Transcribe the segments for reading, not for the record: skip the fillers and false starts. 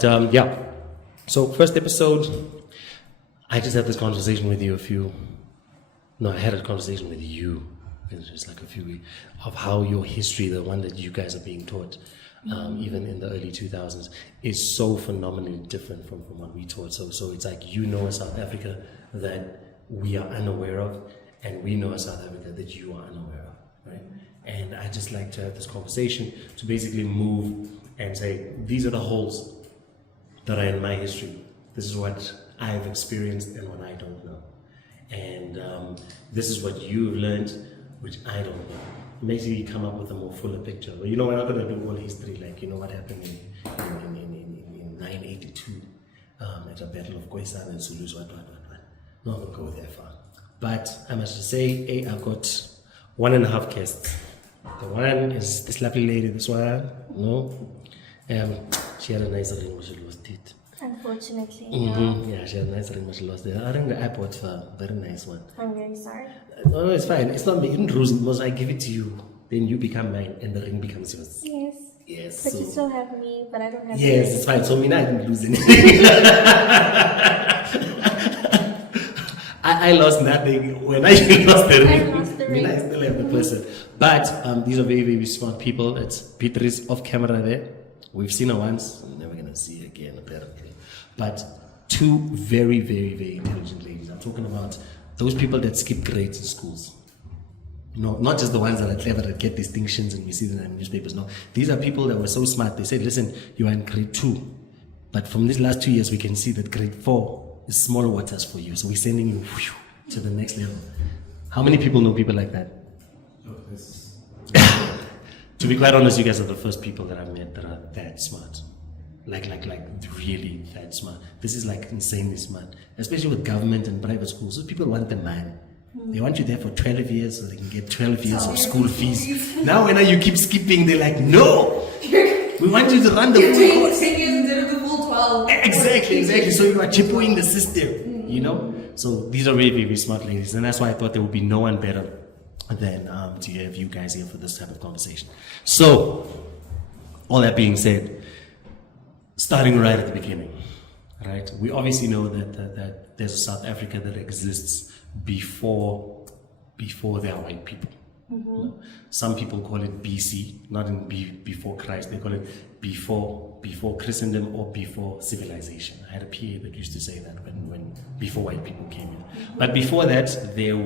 But yeah, so first episode, I just had this conversation with you I had a conversation with you, just like a few weeks, of how your history, the one that you guys are being taught, even in the early 2000s, is so phenomenally different from what we taught. So it's like, you know, a South Africa that we are unaware of, and we know a South Africa that you are unaware of, right? And I just like to have this conversation to basically move and say, these are the holes that are in my history. This is what I've experienced and what I don't know. And this is what you've learned, which I don't know. Basically come up with a more fuller picture. But you know, we're not going to do all history, like, you know, what happened in 982 at a battle of Khoisan and Zulus, what. Not going to go that far. But I must just say, I've got 1.5 guests. The one is this lovely lady, this one, no? She had a nice ring, but she lost it. Unfortunately, yeah, she had a nice ring, but she lost it. I think the airport for a very nice one. I'm very sorry. No, it's fine. It's not me. You didn't lose it. Because I give it to you, then you become mine, and the ring becomes yours. Yes. Yes. But you still have me, but I don't have Yes, you. it's fine. So me, I didn't lose anything. I lost nothing when I lost the ring. I lost the ring. I still have the person. But these are very, very smart people. It's Beatrice off camera there. We've seen her once. We're never going to see her again, apparently. But two very, very, very intelligent ladies. I'm talking about those people that skip grades in schools. No, not just the ones that are clever that get distinctions and we see them in newspapers. No, these are people that were so smart. They said, listen, you are in grade 2. But from these last 2 years, we can see that grade 4 is small waters for you. So we're sending you to the next level. How many people know people like that? To be quite honest, you guys are the first people that I've met that are that smart. Like really that smart. This is like insanely smart. Especially with government and private schools. So people want the man. They want you there for 12 years so they can get 12 years of school fees. Now when you keep skipping, they're like, no! We want you to run the You're full doing course. 10 years instead of the full 12. Exactly. So you are chipping the system, you know? So these are really, really smart ladies. And that's why I thought there would be no one better than to have you guys here for this type of conversation. So, all that being said, starting right at the beginning, right? We obviously know that there's a South Africa that exists before there are white people. You know, some people call it BC, not in before Christ. They call it before Christendom or before civilization. I had a PA that used to say that when before white people came in. But before that, there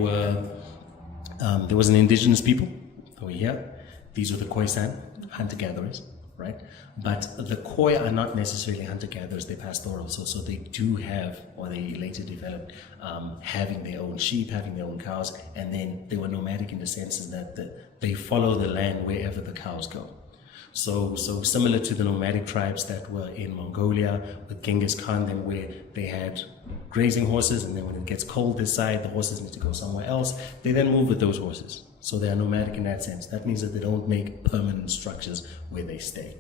was an indigenous people over here. These were the Khoisan, hunter-gatherers, right? But the Khoi are not necessarily hunter-gatherers, they're pastoral. So they do have, or they later developed, having their own sheep, having their own cows, and then they were nomadic in the sense that they follow the land wherever the cows go. So similar to the nomadic tribes that were in Mongolia with Genghis Khan, then where they had grazing horses, and then when it gets cold this side, the horses need to go somewhere else. They then move with those horses. So they are nomadic in that sense. That means that they don't make permanent structures where they stay.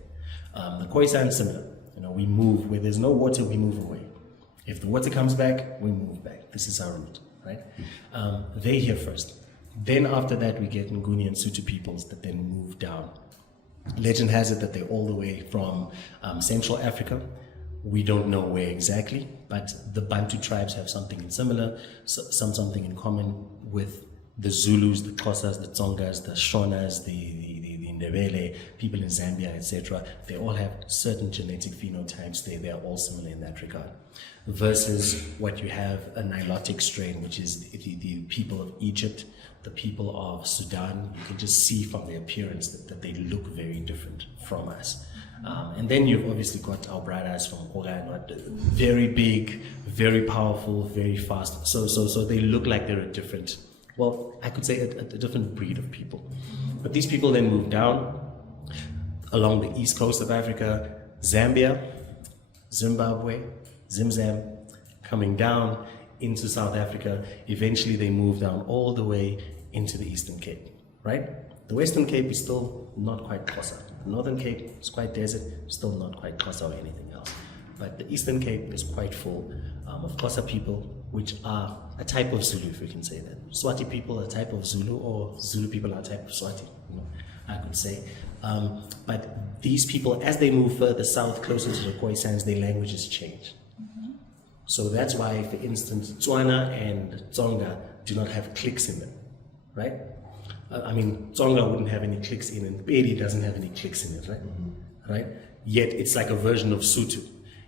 The Khoisan is similar. You know, we move where there's no water, we move away. If the water comes back, we move back. This is our route, right? They here first. Then after that, we get Nguni and Sutu peoples that then move down. Legend has it that they're all the way from Central Africa. We don't know where exactly, but the Bantu tribes have something similar, something in common with the Zulus, the Xhosas, the Tsongas, the Shonas, the Ndebele, people in Zambia, etc. They all have certain genetic phenotypes. They are all similar in that regard. Versus what you have, a Nilotic strain, which is the people of Egypt, the people of Sudan. You can just see from their appearance that they look very different from us. And then you've obviously got our brothers from Oran, very big, very powerful, very fast. So they look like they're a different, well, I could say a different breed of people. But these people then move down along the east coast of Africa, Zambia, Zimbabwe, Zimzam, coming down into South Africa. Eventually they move down all the way into the Eastern Cape, right? The Western Cape is still not quite Xhosa. The Northern Cape is quite desert, still not quite Xhosa or anything else. But the Eastern Cape is quite full of Xhosa people, which are a type of Zulu, if we can say that. Swati people are a type of Zulu, or Zulu people are a type of Swati, you know, I could say. But these people, as they move further south, closer to the Khoisans, their languages change. So that's why, for instance, Tswana and Tsonga do not have clicks in them, right? I mean, Tsonga wouldn't have any clicks in it, and Pedi doesn't have any clicks in it, right? Right? Yet it's like a version of Sotho.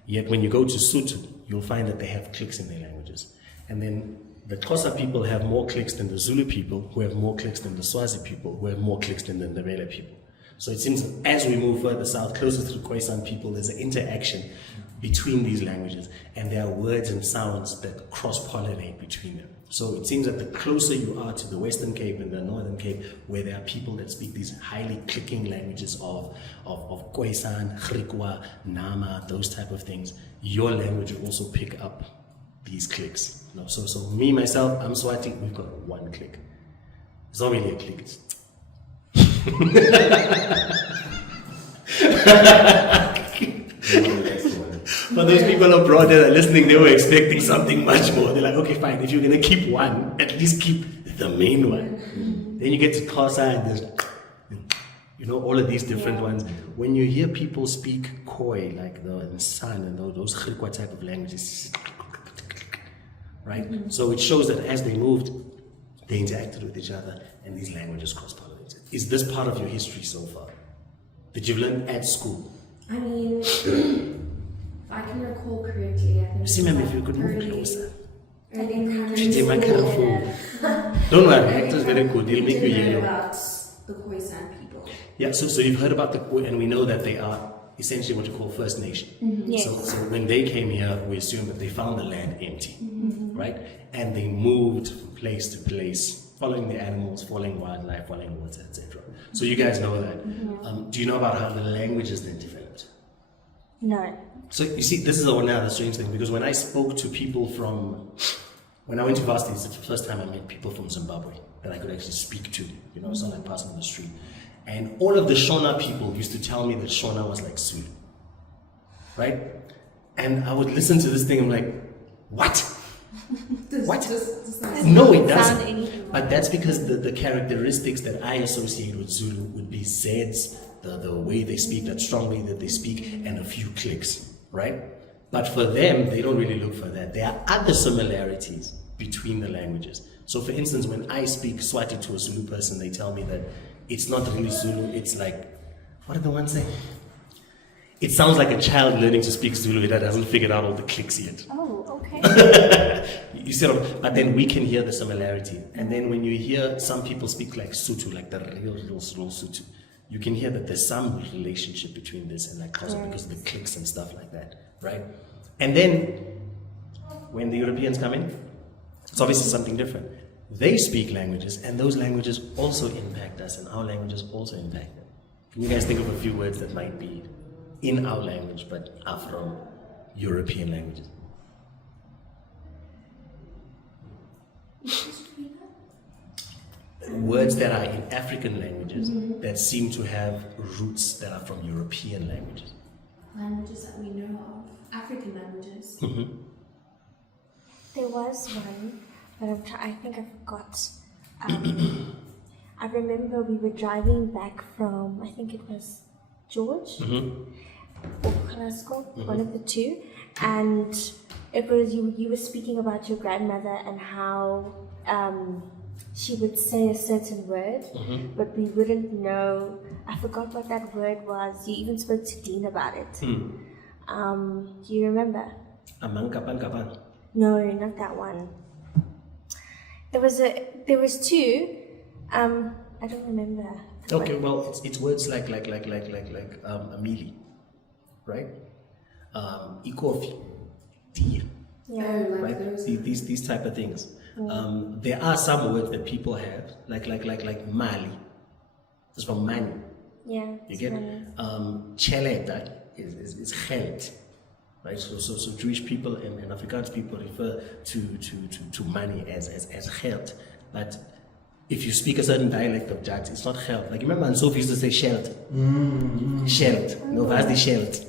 Yet when you go to Sotho, you'll find that they have clicks in their languages. And then the Xhosa people have more clicks than the Zulu people, who have more clicks than the Swazi people, who have more clicks than the Ndebele people. So it seems as we move further south, closer to the Khoisan people, there's an interaction between these languages, and there are words and sounds that cross-pollinate between them. So it seems that the closer you are to the Western Cape and the Northern Cape, where there are people that speak these highly clicking languages of Khoisan, Griqua, Nama, those type of things, your language will also pick up these clicks. You know, so me, myself, I'm Swati, we've got one click. It's not really a click, it's for those people abroad that are listening, they were expecting something much more. They're like, okay, fine, if you're going to keep one, at least keep the main one. Then you get to Xhosa and there's, you know, all of these different ones. When you hear people speak Khoi, like the San and those Griqua type of languages, right? So it shows that as they moved, they interacted with each other and these languages cross-pollinated. Is this part of your history so far that you've learned at school? I mean, if I can recall correctly, I think See, ma'am, if you could move closer. I think She take my careful. Don't worry, actor's very good. They'll make you yellow. about the Khoisan people. Yeah, so you've heard about the Khoi, and we know that they are essentially what you call First Nation. Yes. So when they came here, we assume that they found the land empty, right? And they moved from place to place, following the animals, following wildlife, following water, etc. So you guys know that. Do you know about how the languages then developed? No. So you see, this is another strange thing, because when I spoke to people when I went to varsity, it's the first time I met people from Zimbabwe that I could actually speak to, you know, it's not like passing on the street. And all of the Shona people used to tell me that Shona was like Zulu, right? And I would listen to this thing, I'm like, what? What? No, it Sound doesn't. anything. But that's because the characteristics that I associate with Zulu would be Z's, the way they speak, that strong way that they speak, and a few clicks, right? But for them, they don't really look for that. There are other similarities between the languages. So for instance, when I speak Swati to a Zulu person, they tell me that it's not really Zulu, it's like, what did the one say? It sounds like a child learning to speak Zulu that hasn't figured out all the clicks yet. Oh, okay. You see, but then we can hear the similarity. And then when you hear some people speak like Sotho, like the real Sotho, you can hear that there's some relationship between this and like Xhosa because of the clicks and stuff like that, right? And then when the Europeans come in, it's obviously something different. They speak languages, and those languages also impact us, and our languages also impact them. Can you guys think of a few words that might be in our language but are from European languages? Words that are in African languages that seem to have roots that are from European languages. Languages that we know of, African languages. There was one, but I think I forgot. I remember we were driving back from, I think it was George or Glasgow, one of the two, and it was you were speaking about your grandmother and how she would say a certain word, but we wouldn't know. I forgot what that word was. You even spoke to Dean about it. Do you remember? Amankapan. No, not that one. There was two. I don't remember. Okay, well, it's words like amili, right? Ikofi, tea, Yeah. right? These type of things. There are some words that people have, like mali. It's from money. Yeah. You get cheleta is geld, right? So Jewish people and Afrikaans people refer to money as geld, but if you speak a certain dialect of Dutch, it's not geld. Like remember, and Sophie used to say sheld, sheld. No, was the sheld,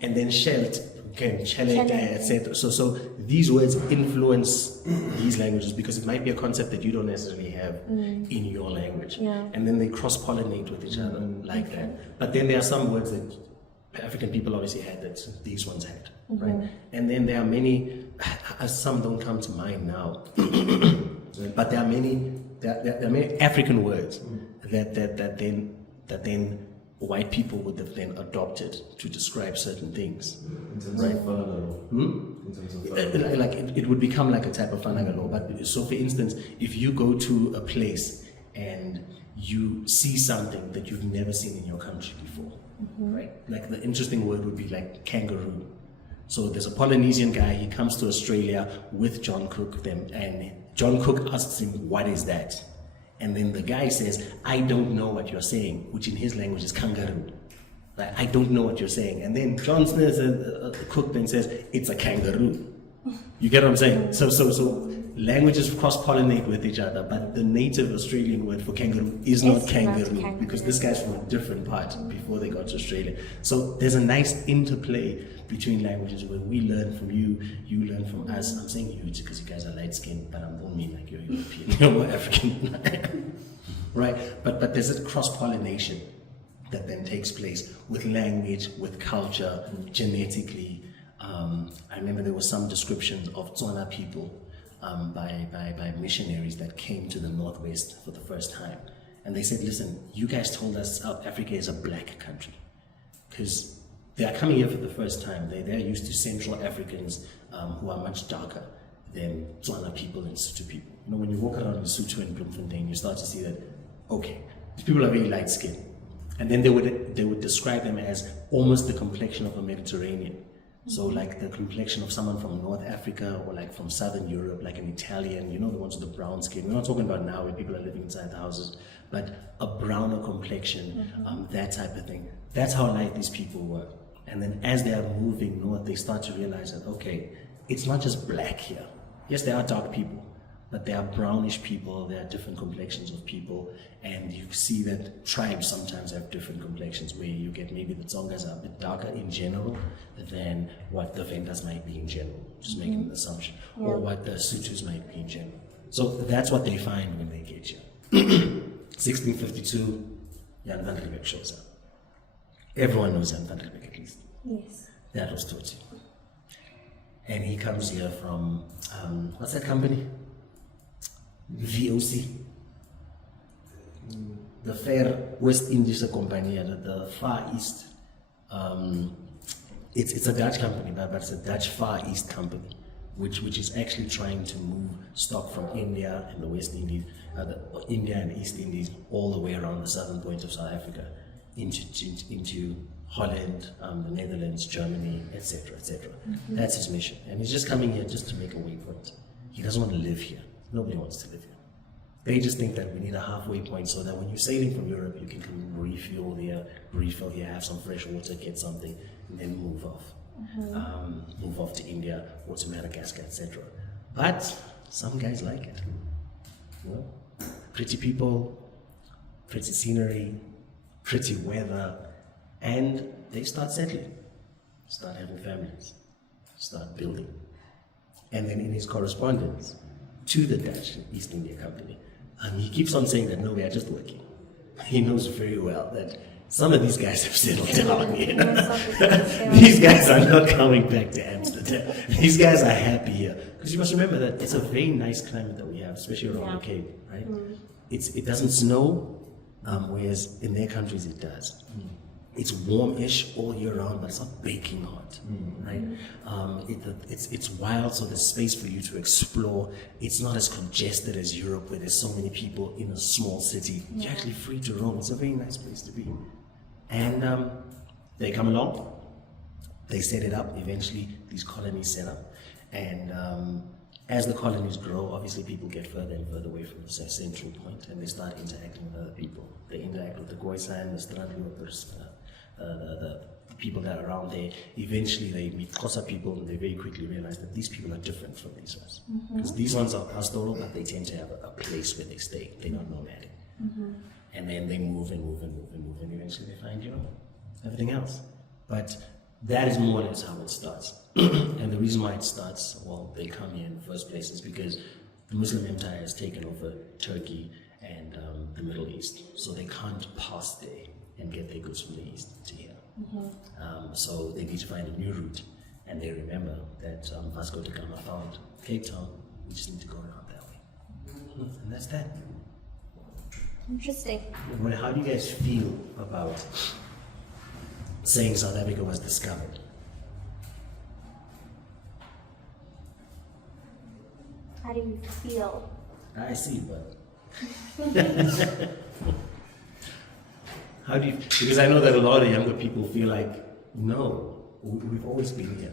and then sheld Okay, Chele, etc. So these words influence these languages because it might be a concept that you don't necessarily have in your language. Yeah. And then they cross-pollinate with each other like that. But then there are some words that African people obviously had that these ones had, right? And then there are many, some don't come to mind now, but there are many African words that then white people would have then adopted to describe certain things, right? Like it would become like a type of fanagalo. But so, for instance, if you go to a place and you see something that you've never seen in your country before, right? Like the interesting word would be like kangaroo. So there's a Polynesian guy. He comes to Australia with John Cook, and John Cook asks him, "What is that?" And then the guy says, "I don't know what you're saying," which in his language is kangaroo. Like, I don't know what you're saying. And then John Smith, Cook, then says, "It's a kangaroo." You get what I'm saying? So languages cross-pollinate with each other, but the native Australian word for kangaroo is not kangaroo, because this guy's from a different part before they got to Australia. So there's a nice interplay between languages where we learn from you, you learn from us. I'm saying you because you guys are light-skinned, but I don't mean like you're European, you're more African. Right? But there's a cross-pollination that then takes place with language, with culture, genetically. I remember there was some descriptions of Tswana people by missionaries that came to the Northwest for the first time. And they said, listen, you guys told us South Africa is a black country. Because they are coming here for the first time. They're used to Central Africans who are much darker than Tswana people and Sotho people. You know, when you walk around Lesotho and Bloemfontein, you start to see that, okay, these people are very light skinned. And then they would describe them as almost the complexion of a Mediterranean. So like the complexion of someone from North Africa or like from Southern Europe, like an Italian, you know, the ones with the brown skin. We're not talking about now where people are living inside the houses, but a browner complexion, that type of thing. That's how light these people were. And then as they are moving north, they start to realize that, okay, it's not just black here. Yes, there are dark people, but there are brownish people, there are different complexions of people, and you see that tribes sometimes have different complexions, where you get maybe the Tsongas are a bit darker in general than what the Vendas might be in general, just making an assumption, or what the Sothos might be in general. So that's what they find when they get here. 1652, Jan van Riebeeck shows up. Everyone knows Jan van Riebeeck at least. Yes. That was taught you. And he comes here from, what's that company? VOC. The Fair West Indies Company, the Far East. It's a Dutch company, but it's a Dutch Far East company, which is actually trying to move stock from India and the West Indies, India and East Indies, all the way around the southern point of South Africa, into Holland, the Netherlands, Germany, etc., etc. That's his mission, and he's just coming here just to make a waypoint. He doesn't want to live here. Nobody wants to live here. They just think that we need a halfway point so that when you're sailing from Europe, you can come refuel here, have some fresh water, get something, and then move off. Move off to India or to Madagascar, etc. But some guys like it. You know? Pretty people, pretty scenery, pretty weather, and they start settling, start having families, start building. And then in his correspondence to the Dutch East India Company, he keeps on saying that, no, we are just working. He knows very well that some of these guys have settled down here. These guys are not coming back to Amsterdam. These guys are happy here. Because you must remember that it's a very nice climate that we have, especially around the Cape, right? It doesn't snow, whereas in their countries it does. It's warm-ish all year round, but it's not baking hot, right? It's wild, so there's space for you to explore. It's not as congested as Europe, where there's so many people in a small city. You're actually free to roam. It's a very nice place to be. And they come along, they set it up. Eventually, these colonies set up, and as the colonies grow, obviously people get further and further away from the central point, and they start interacting with other people. They interact with the Khoisan, the Strandlopers, the people that are around there. Eventually they meet Xhosa people, and they very quickly realize that these people are different from these ones. Because these ones are pastoral, but they tend to have a place where they stay. They're not nomadic. And then they move and move and move and move, and eventually they find, everything else. But that is more or less how it starts. And the reason why it starts, well, they come here in the first place is because the Muslim Empire has taken over Turkey and the Middle East. So they can't pass there and get their goods from the East to here. So they need to find a new route. And they remember that Vasco da Gama found Cape Town. We just need to go around that way. And that's that. Interesting. Well, how do you guys feel about saying South Africa was discovered? How do you feel? I see, but how do you? Because I know that a lot of younger people feel like, no, we've always been here.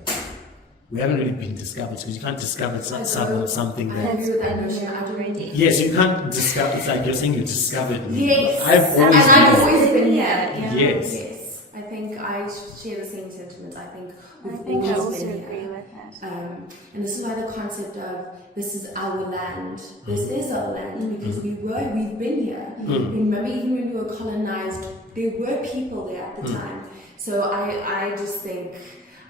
We haven't really been discovered because you can't discover something I that. agree with that notion already. Yes, you can't discover. It's like you're saying you discovered me. Yes, I've always and I've been. always been here. Yeah. Yes. Yes. I think I share the same sentiment. I think we've I think I always also been agree here. with that. And this is why the concept of this is our land. This is our land because we've been here. Remember, even when we were colonized, there were people there at the time. So I just think,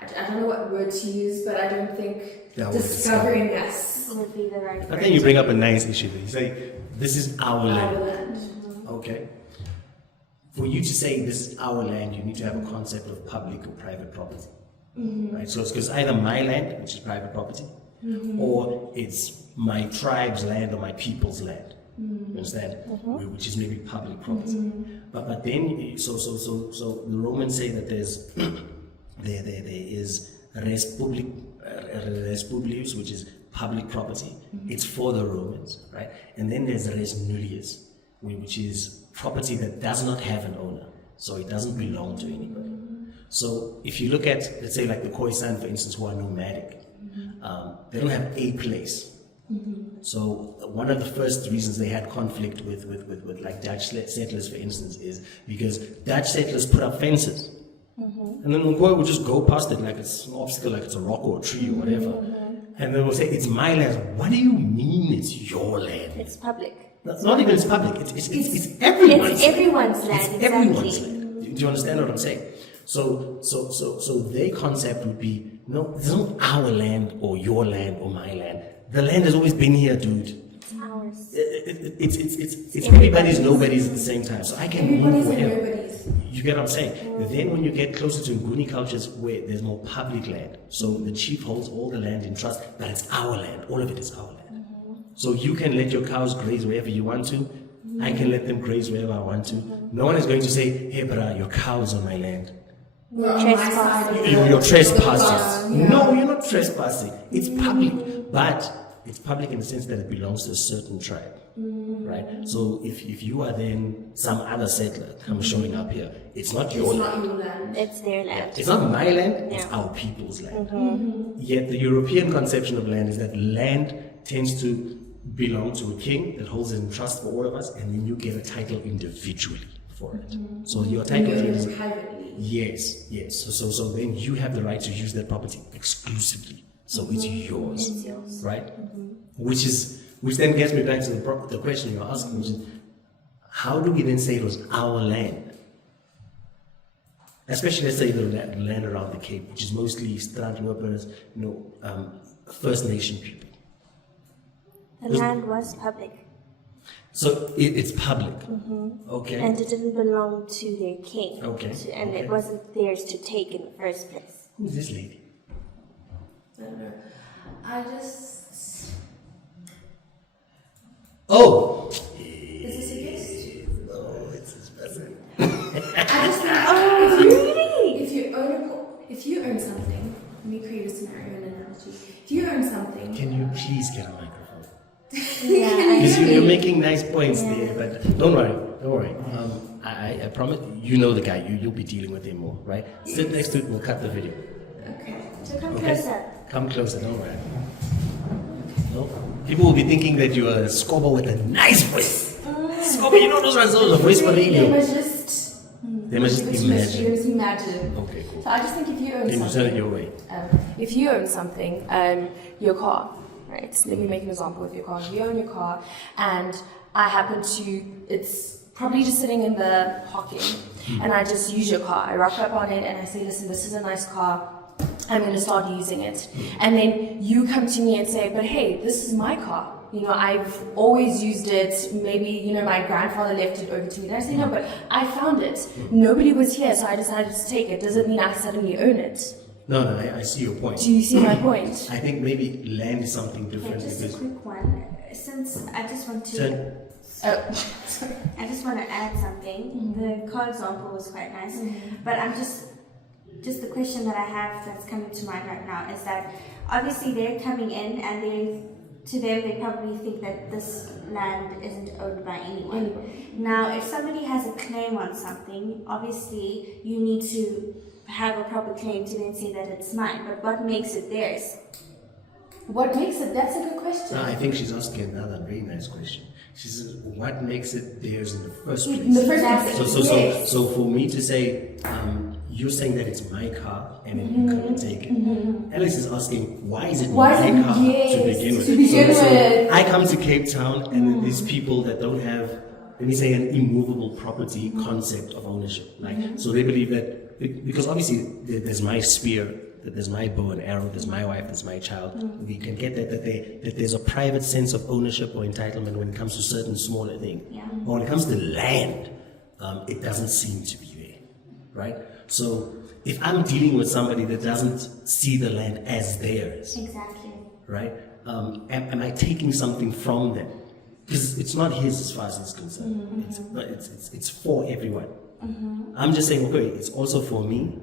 I don't know what word to use, but I don't think discovering us Would be the right I word. think you bring up a nice issue there. You say, this is our land. our land. Okay. For you to say this is our land, you need to have a concept of public or private property. Right? So it's because either my land, which is private property, or it's my tribe's land or my people's land. You understand? Which is maybe public property. But then so the Romans say that there's there is res publius, which is public property. It's for the Romans, right? And then there's res nullius, which is property that does not have an owner, so it doesn't belong to anybody. So if you look at, let's say, like the Khoisan, for instance, who are nomadic, they don't have a place. So one of the first reasons they had conflict with like Dutch settlers, for instance, is because Dutch settlers put up fences. And then Nkoi would just go past it like it's an obstacle, like it's a rock or a tree or whatever. And they will say, it's my land. What do you mean it's your land? It's public. That's not even it's public, it's everyone's It's everyone's land, It's exactly. everyone's land. Do you understand what I'm saying? So their concept would be, no, it's not our land or your land or my land. The land has always been here, dude. It's ours. It's everybody's nobody's at the same time. So I can move Everybody's and wherever. nobody's. You get what I'm saying? Then when you get closer to Nguni cultures where there's more public land, so the chief holds all the land in trust, but it's our land. All of it is our land. So you can let your cows graze wherever you want to. I can let them graze wherever I want to. No one is going to say, hey, brah, your cow's on my land. We're on my Trespassing. side of You're the trespassing. farm, yeah. No, you're not trespassing. It's public. But it's public in the sense that it belongs to a certain tribe. Right? So if you are then some other settler come showing up here, it's not your It's land. not your land. It's their land. It's not my land, it's Yeah. our people's land. Yet the European conception of land is that land tends to belong to a king that holds it in trust for all of us, and then you get a title individually for it. So your title You own is it privately. yes. So then you have the right to use that property exclusively. So it's yours, It's yours. right? Which then gets me back to the question you're asking, which is, how do we then say it was our land? Especially, let's say the land around the Cape, which is mostly Strandlopers, First Nation people. The land was public. So it's public. Okay. And it didn't belong to their king. Okay, And okay. it wasn't theirs to take in the first place. Who's this lady? I don't know. I just. Oh! Is this a guest? No, it's his cousin. I just think Oh, really? if you own something, let me create a scenario and analogy. If you own something, Can you please get a microphone? Yeah. Because you're making nice points there, but don't worry. I promise, you know the guy, you'll be dealing with him more, right? Sit next to it, we'll cut the video. okay. So come Okay? closer. Come closer, don't worry. No? People will be thinking that you're a scoba with a nice voice. Scoba, you know those ones, those are voice for They radio. must just. They must They imagine. must imagine. Okay, cool. So I just think if you own Then you turn it something, your way. if you own something, your car, right? So let me make an example with your car. You own your car, and I happen to, it's probably just sitting in the parking, and I just use your car. I rock up on it, and I say, listen, this is a nice car. I'm going to start using it. And then you come to me and say, but hey, this is my car. You know, I've always used it. Maybe, you know, my grandfather left it over to me. And I say, no, but I found it. Nobody was here, so I decided to take it. Doesn't mean I suddenly own it. No, I see your point. Do you see my point? I think maybe land is something different. Just because a quick one. Since I just want to... I just want to add something. The car example was quite nice. But I'm just the question that I have that's coming to mind right now is that obviously they're coming in and to them they probably think that this land isn't owned by anyone. Now, if somebody has a claim on something, obviously you need to have a proper claim to then say that it's mine. But what makes it theirs? What makes it? That's a good question. I think she's asking another very nice question. She says, what makes it theirs in the first place? In the first place. So for me to say, you're saying that it's my car and then you come and take it. Alex is asking, why is it my car to begin with? So I come to Cape Town and then there's people that don't have, let me say, an immovable property concept of ownership. So they believe that, because obviously there's my spear, that there's my bow and arrow, there's my wife, there's my child. We can get that there's a private sense of ownership or entitlement when it comes to certain smaller things. But when it comes to land, it doesn't seem to be there, right? So if I'm dealing with somebody that doesn't see the land as theirs, Exactly. right? Am I taking something from them? Because it's not his as far as it's concerned. It's for everyone. I'm just saying, okay, it's also for me.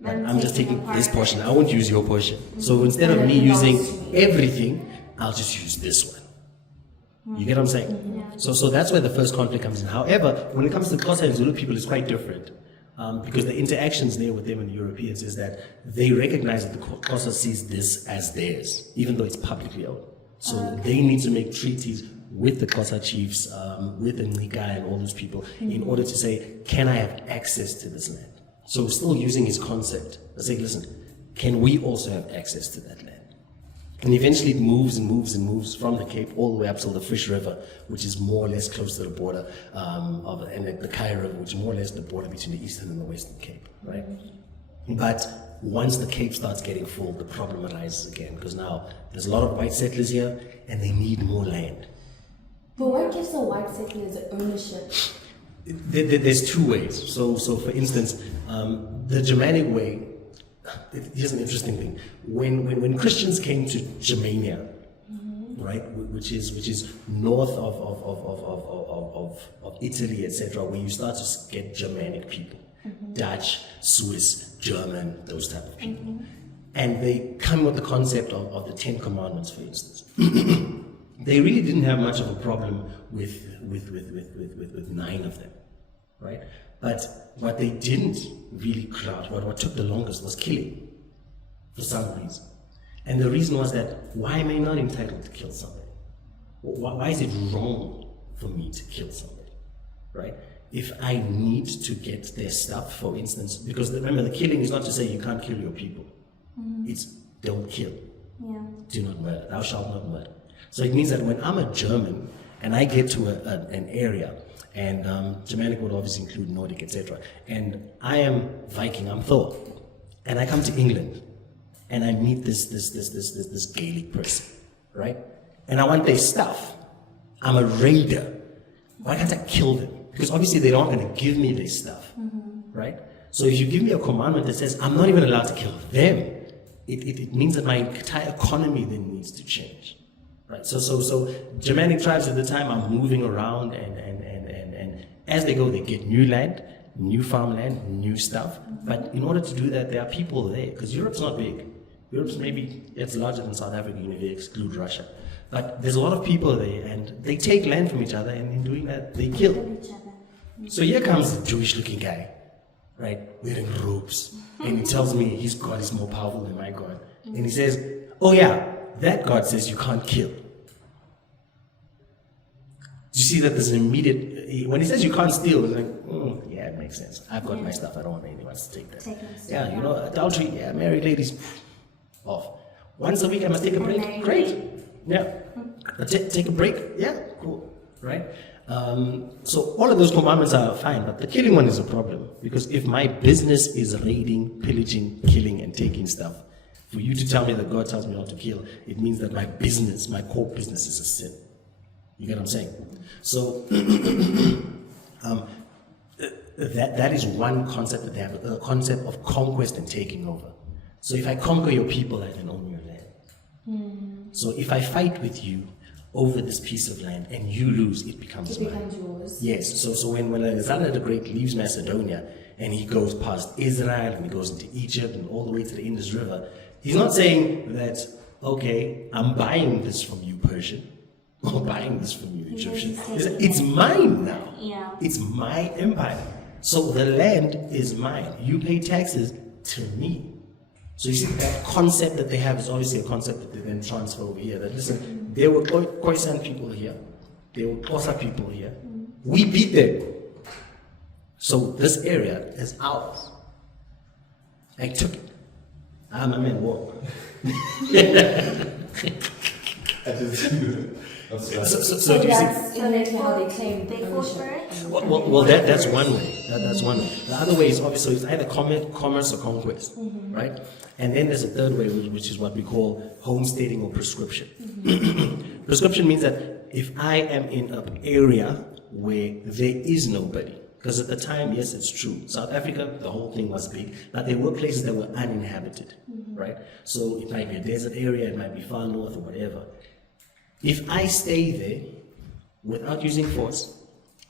But I'm just taking this portion. I won't use your portion. So instead of me using everything, I'll just use this one. You get what I'm saying? So that's where the first conflict comes in. However, when it comes to Xhosa and Zulu people, it's quite different. Because the interactions there with them and the Europeans is that they recognize that the Xhosa sees this as theirs, even though it's publicly owned. So they need to make treaties with the Xhosa chiefs, with the Nika and all those people, in order to say, can I have access to this land? So still using his concept, let's say, listen, can we also have access to that land? And eventually it moves and moves and moves from the Cape all the way up to the Fish River, which is more or less close to the border, and the Kai River, which is more or less the border between the Eastern and the Western Cape, right? But once the Cape starts getting full, the problem arises again, because now there's a lot of white settlers here, and they need more land. But what gives the white settlers ownership? There's two ways. So for instance, the Germanic way, here's an interesting thing. When Christians came to Germania, right, which is north of Italy, etc., where you start to get Germanic people, Dutch, Swiss, German, those type of people, and they come with the concept of the 10 Commandments, for instance. They really didn't have much of a problem with 9 of them, right? But what they didn't really clout, what took the longest, was killing, for some reason. And the reason was that, why am I not entitled to kill somebody? Why is it wrong for me to kill somebody, right? If I need to get their stuff, for instance, because remember, the killing is not to say you can't kill your people. It's don't kill. Do not murder. Thou shalt not murder. So it means that when I'm a German and I get to an area, and Germanic would obviously include Nordic, etc., and I am Viking, I'm Thor, and I come to England, and I meet this Gaelic person, right? And I want their stuff. I'm a raider. Why can't I kill them? Because obviously they're not going to give me their stuff, right? So if you give me a commandment that says I'm not even allowed to kill them, it means that my entire economy then needs to change. Right. So Germanic tribes at the time are moving around, and as they go, they get new land, new farmland, new stuff. But in order to do that, there are people there, because Europe's not big. Europe's maybe, it's larger than South Africa, if you exclude Russia. But there's a lot of people there, and they take land from each other, and in doing that, they kill Each other. So here comes a Jewish-looking guy, right, wearing robes, and he tells me his God is more powerful than my God. And he says, oh yeah, that God says you can't kill. You see that there's an immediate, when he says you can't steal, it's like, yeah, it makes sense. I've got my stuff, I don't want anyone else to take that. Yeah, you know, adultery, yeah, married ladies, off. Once a week I must take a break, great. Yeah. Take a break, yeah, cool, right? So all of those commandments are fine, but the killing one is a problem, because if my business is raiding, pillaging, killing, and taking stuff, For you to tell me that God tells me not to kill, it means that my business, my core business is a sin. You get what I'm saying? So that is one concept that they have, the concept of conquest and taking over. So if I conquer your people, I then own your land. So if I fight with you over this piece of land and you lose, it becomes mine. Yours. Yes. So when Alexander the Great leaves Macedonia and he goes past Israel and he goes into Egypt and all the way to the Indus River, he's not saying that, okay, I'm buying this from you, Persian, or buying this from you, Egyptian. It's mine now. Yeah. It's my empire. So the land is mine. You pay taxes to me. So you see, that concept that they have is obviously a concept that they then transfer over here. That listen, there were Khoisan people here. There were Xhosa people here. We beat them. So this area is ours. I took it. I'm a man, walk. So do you see? That's in how they claim They fought for it? Well, that's one way. That's one way. The other way is obviously it's either commerce or conquest, right? And then there's a third way, which is what we call homesteading or prescription. Prescription means that if I am in an area where there is nobody, because at the time, yes, it's true. South Africa, the whole thing was big, but there were places that were uninhabited, right? So it might be a desert area, it might be far north or whatever. If I stay there without using force,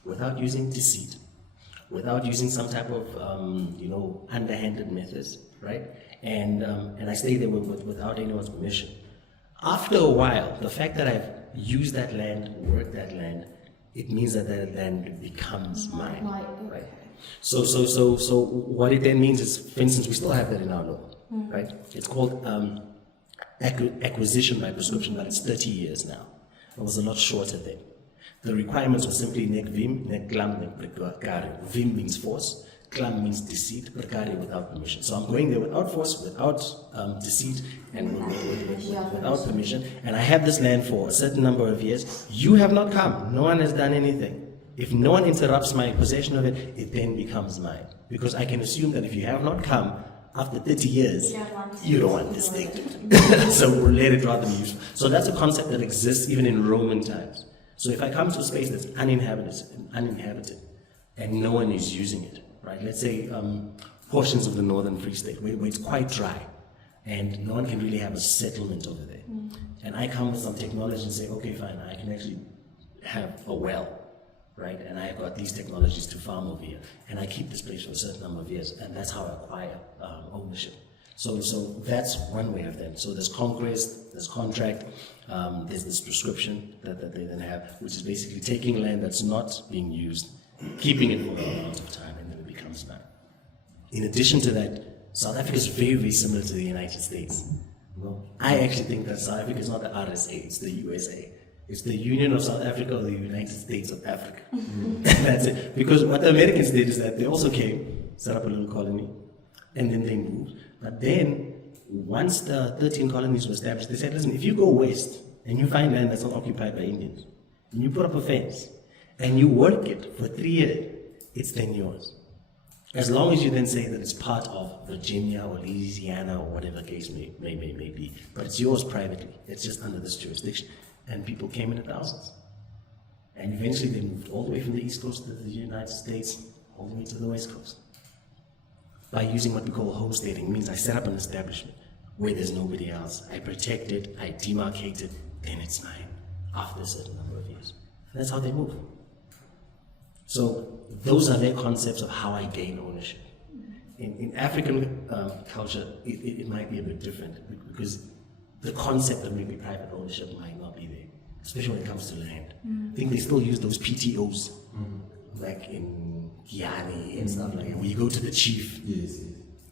without using deceit, without using some type of underhanded methods, right? And I stay there without anyone's permission. After a while, the fact that I've used that land, worked that land, it means that that land becomes mine, right? So what it then means is, for instance, we still have that in our law, right? It's called acquisition by prescription, but it's 30 years now. It was a lot shorter then. The requirements were simply nek vim, nek klam, nek prekare. Vim means force, klam means deceit, prekare without permission. So I'm going there without force, without deceit, and without permission. And I have this land for a certain number of years. You have not come. No one has done anything. If no one interrupts my possession of it, it then becomes mine. Because I can assume that if you have not come, after 30 years, you don't want this thing. So we'll let it rather be useful. So that's a concept that exists even in Roman times. So if I come to a space that's uninhabited, and no one is using it, right? Let's say portions of the Northern Free State where it's quite dry, and no one can really have a settlement over there. And I come with some technology and say, okay, fine, I can actually have a well, right? And I've got these technologies to farm over here, and I keep this place for a certain number of years, and that's how I acquire ownership. So that's one way of that. So there's conquest, there's contract, there's this prescription that they then have, which is basically taking land that's not being used, keeping it for an amount of time, and then it becomes mine. In addition to that, South Africa is very, very similar to the United States. I actually think that South Africa is not the RSA, it's the USA. It's the Union of South Africa or the United States of Africa. That's it. Because what the Americans did is that they also came, set up a little colony, and then they moved. But then, once the 13 colonies were established, they said, listen, if you go west and you find land that's not occupied by Indians, and you put up a fence, and you work it for 3 years, it's then yours. As long as you then say that it's part of Virginia or Louisiana or whatever case may be. But it's yours privately. It's just under this jurisdiction. And people came in thousands. And eventually they moved all the way from the East Coast of the United States all the way to the West Coast. By using what we call homesteading, means I set up an establishment where there's nobody else. I protect it, I demarcate it, then it's mine after a certain number of years. And that's how they move. So those are their concepts of how I gain ownership. In African culture, it might be a bit different because the concept of maybe private ownership might not be there, especially when it comes to land. I think they still use those PTOs, like in Guyana and stuff like that, where you go to the chief,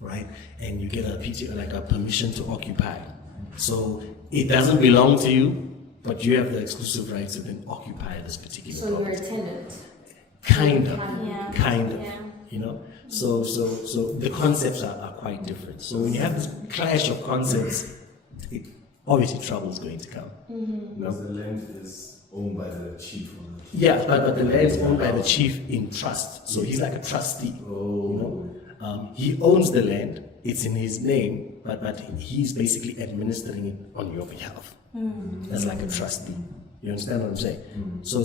right, and you get a PTO, like a permission to occupy. So it doesn't belong to you, but you have the exclusive right to then occupy this particular property. So you're a tenant. Kind of, Yeah. you know. So the concepts are quite different. So when you have this clash of concepts, obviously trouble is going to come. Because the land is owned by the chief. Yeah, but the land is owned by the chief in trust. So he's like a trustee. You know? He owns the land, it's in his name, but he's basically administering it on your behalf. That's like a trustee. You understand what I'm saying? So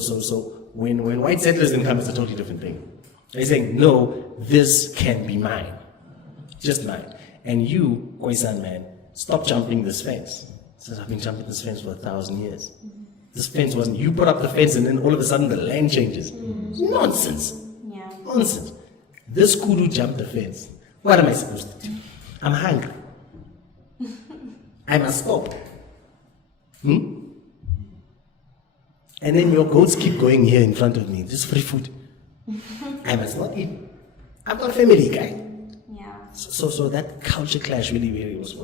when white settlers then come, it's a totally different thing. They're saying, no, this can be mine. Just mine. And you, Khoisan man, stop jumping this fence. Says, I've been jumping this fence for 1,000 years. This fence wasn't, you put up the fence and then all of a sudden the land changes. Nonsense. Yeah. Nonsense. This kudu jumped the fence. What am I supposed to do? I'm hungry. I must stop. And then your goats keep going here in front of me. This free food. I must not eat. I've got a family, guy. Yeah. So that culture clash really was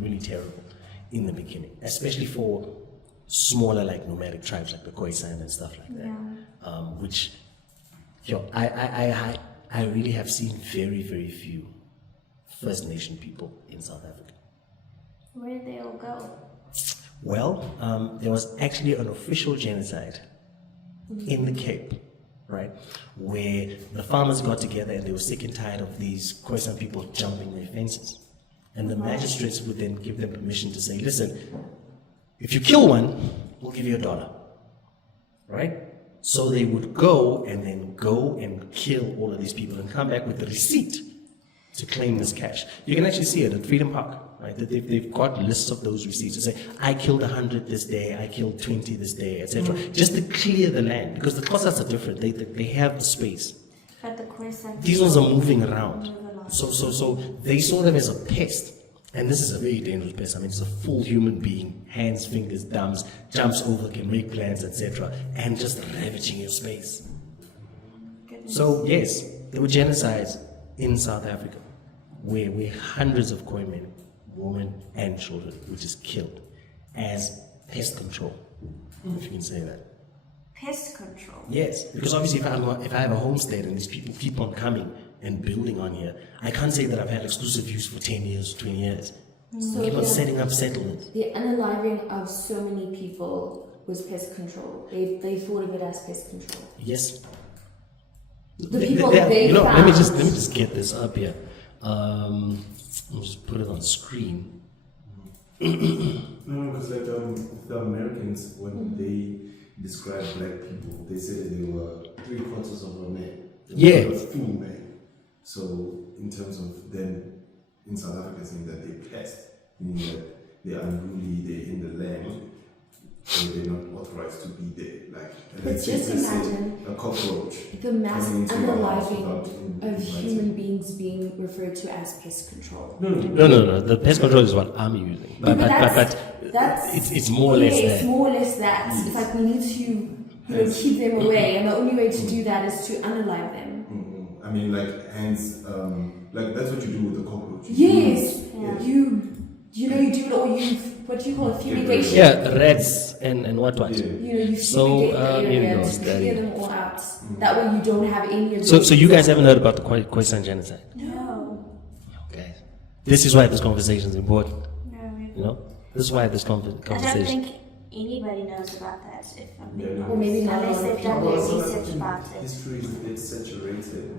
really terrible in the beginning, especially for smaller like nomadic tribes like the Khoisan and stuff like that. Yeah. Which, I really have seen very, very few First Nation people in South Africa. Where did they all go? Well, there was actually an official genocide in the Cape, right, where the farmers got together and they were sick and tired of these Khoisan people jumping their fences. And the magistrates would then give them permission to say, listen, if you kill one, we'll give you $1, right? So they would go and kill all of these people and come back with the receipt to claim this cash. You can actually see it at Freedom Park, right? They've got lists of those receipts to say, I killed 100 this day, I killed 20 this day, etc. Just to clear the land, because the Khoisans are different. They have the space. But the Khoisan These ones are moving around. So they saw them as a pest. And this is a very dangerous pest. I mean, it's a full human being, hands, fingers, thumbs, jumps over, can make plans, etc. And just ravaging your space. So yes, there were genocides in South Africa where hundreds of Khoi men, women, and children were just killed as pest control, if you can say that. Pest control. Yes, because obviously if I have a homestead and these people keep on coming and building on here, I can't say that I've had exclusive use for 10 years, 20 years. So Keep on setting up settlements. the unaliving of so many people was pest control. They thought of it as pest control. Yes. The people they let found. me just get this up here. I'll just put it on screen. No, because like the Americans, when they describe black people, they say that they were 3/4 of a man. They were a full man. So in terms of them in South Africa saying that they pest, meaning that they are unruly, they're in the land, and they're not authorized to be there. Like, and But let's just say imagine a cockroach. the mass coming into your house without unaliving of inviting. human beings being referred to as pest control. No. The pest control is what I'm using. But That's it's more or less it's that. more or less that. It's like we need to keep them away, and the only way to do that is to unalive them. I mean, like hands, like that's what you do with the cockroach. Yes, Yeah. you do it, or what you call fumigation. Yeah, rats and what. Yeah. You So, fumigate the here we area go, to study. clear them all out. That way you don't have any of So you guys haven't heard about the Khoisan genocide? No. Okay. This is why this conversation is important. No. You know, this is why this I don't conversation. think anybody knows about that. If I'm being Yeah. honest. Or maybe not a unless lot of they've done people. their Also, research about it. history is a bit saturated.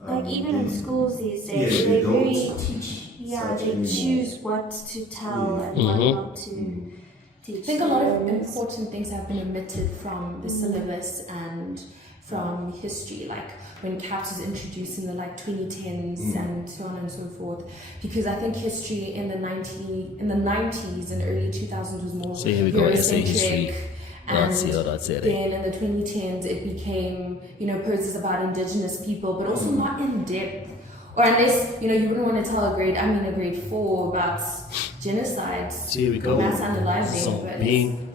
Like even in schools these Yeah, days, they they don't very teach. yeah such they anymore. choose what to tell and what not to teach. I think a lot of students. important things have been omitted from the syllabus and from history, like when CAPS was introduced in the 2010s and so on and so forth. Because I think history in the 90s and early 2000s was more So here we go, SA Eurocentric, history. and .co.za. then in the 2010s it became poses about indigenous people, but also not in depth. Or unless you wouldn't want to tell a grade 4 about genocide, So here we go. mass unaliving. So but being